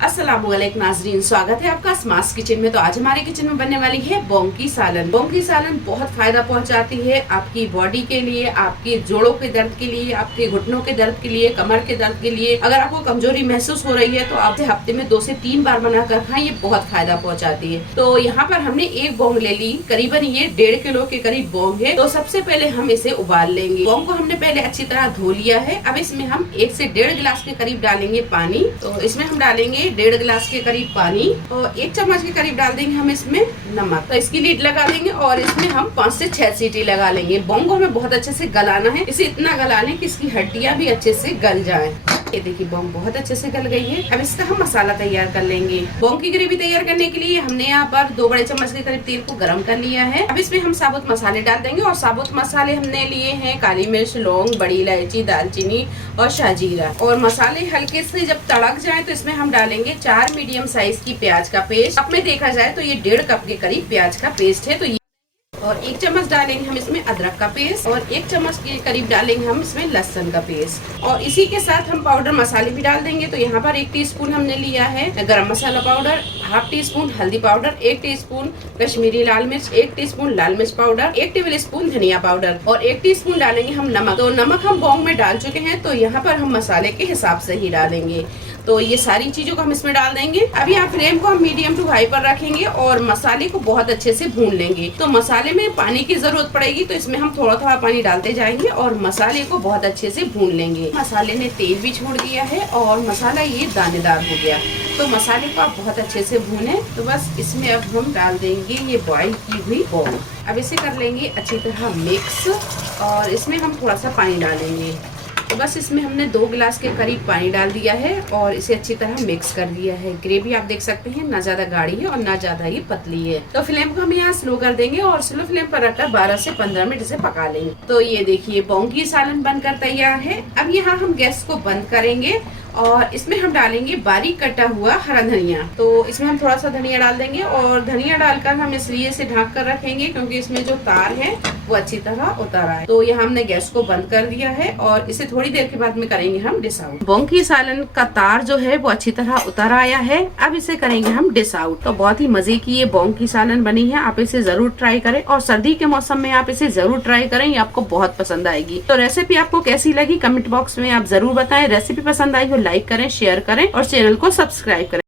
अस्सलामुअलैकुम नाज़रीन, स्वागत है आपका अस्मास किचन में। तो आज हमारे किचन में बनने वाली है बोंग की सालन। बोंग की सालन बहुत फायदा पहुंचाती है आपकी बॉडी के लिए, आपके जोड़ों के दर्द के लिए, आपके घुटनों के दर्द के लिए, कमर के दर्द के लिए। अगर आपको कमजोरी महसूस हो रही है तो आप हफ्ते में 2 से 3 बार बनाकर खाएं, ये बहुत फायदा पहुँचाती है। तो यहाँ पर हमने एक बोंग ले ली, करीबन ये 1.5 किलो के करीब बोंग है। तो सबसे पहले हम इसे उबाल लेंगे। बोंग को हमने पहले अच्छी तरह धो लिया है। अब इसमें हम 1 से 1.5 गिलास के करीब डालेंगे पानी। तो इसमें हम डालेंगे 1.5 गिलास के करीब पानी और 1 चम्मच के करीब डाल देंगे हम इसमें नमक। तो इसकी लीड लगा देंगे और इसमें हम 5 से 6 सीटी लगा लेंगे। बोंग को हमें बहुत अच्छे से गलाना है, इसे इतना गला लें कि इसकी हड्डियां भी अच्छे से गल जाएं। ये देखिए बोंग बहुत अच्छे से गल गई है। अब इसका हम मसाला तैयार कर लेंगे। बोंग की ग्रेवी तैयार करने के लिए हमने यहाँ पर 2 बड़े चम्मच के करीब तेल को गरम कर लिया है। अब इसमें हम साबुत मसाले डाल देंगे और साबुत मसाले हमने लिए हैं काली मिर्च, लौंग, बड़ी इलायची, दालचीनी और शाहजीरा। और मसाले हल्के से जब तड़क जाए तो इसमें हम डालेंगे 4 मीडियम साइज की प्याज का पेस्ट। कप में देखा जाए तो ये 1.5 कप के करीब प्याज का पेस्ट है। तो और 1 चम्मच डालेंगे हम इसमें अदरक का पेस्ट और 1 चम्मच के करीब डालेंगे हम इसमें लहसुन का पेस्ट। और इसी के साथ हम पाउडर मसाले भी डाल देंगे। तो यहाँ पर 1 टीस्पून हमने लिया है गरम मसाला पाउडर, 1/2 टीस्पून हल्दी पाउडर, 1 टीस्पून कश्मीरी लाल मिर्च, 1 टीस्पून लाल मिर्च पाउडर, 1 टेबल स्पून धनिया पाउडर और 1 टीस्पून डालेंगे हम नमक। तो नमक हम बोंग में डाल चुके हैं, तो यहाँ पर हम मसाले के हिसाब से ही डालेंगे। तो ये सारी चीजों को हम इसमें डाल देंगे। अब यहाँ फ्लेम को हम मीडियम टू हाई पर रखेंगे और मसाले को बहुत अच्छे से भून लेंगे। तो मसाले में पानी की जरूरत पड़ेगी, तो इसमें हम थोड़ा थोड़ा पानी डालते जाएंगे और मसाले को बहुत अच्छे से भून लेंगे। मसाले ने तेल भी छोड़ दिया है और मसाला ये दानेदार हो गया। तो मसाले को आप बहुत अच्छे से भूने। तो बस इसमें अब हम डाल देंगे ये बॉईल की हुई बोंग। अब इसे कर लेंगे अच्छी तरह मिक्स और इसमें हम थोड़ा सा पानी डालेंगे। तो बस इसमें हमने 2 गिलास के करीब पानी डाल दिया है और इसे अच्छी तरह मिक्स कर दिया है। ग्रेवी आप देख सकते हैं ना ज्यादा गाढ़ी है और ना ज्यादा ही पतली है। तो फ्लेम को हम यहाँ स्लो कर देंगे और स्लो फ्लेम पर रखकर 12 से 15 मिनट इसे पका लेंगे। तो ये देखिए बोंग की सालन बनकर तैयार है। अब यहाँ हम गैस को बंद करेंगे और इसमें हम डालेंगे बारीक कटा हुआ हरा धनिया। तो इसमें हम थोड़ा सा धनिया डाल देंगे और धनिया डालकर हम इसलिए इसे ढक कर रखेंगे क्योंकि इसमें जो तार है वो अच्छी तरह उतर आए। तो यहाँ हमने गैस को बंद कर दिया है और इसे थोड़ी देर के बाद में करेंगे हम डिश आउट। बोंग की सालन का तार जो है वो अच्छी तरह उतर आया है। अब इसे करेंगे हम डिश आउट। तो बहुत ही मजे की ये बोंग की सालन बनी है। आप इसे जरूर ट्राई करें और सर्दी के मौसम में आप इसे जरूर ट्राई करें, ये आपको बहुत पसंद आएगी। तो रेसिपी आपको कैसी लगी कमेंट बॉक्स में आप जरूर बताएं। रेसिपी पसंद आई हो लाइक करें, शेयर करें और चैनल को सब्सक्राइब करें।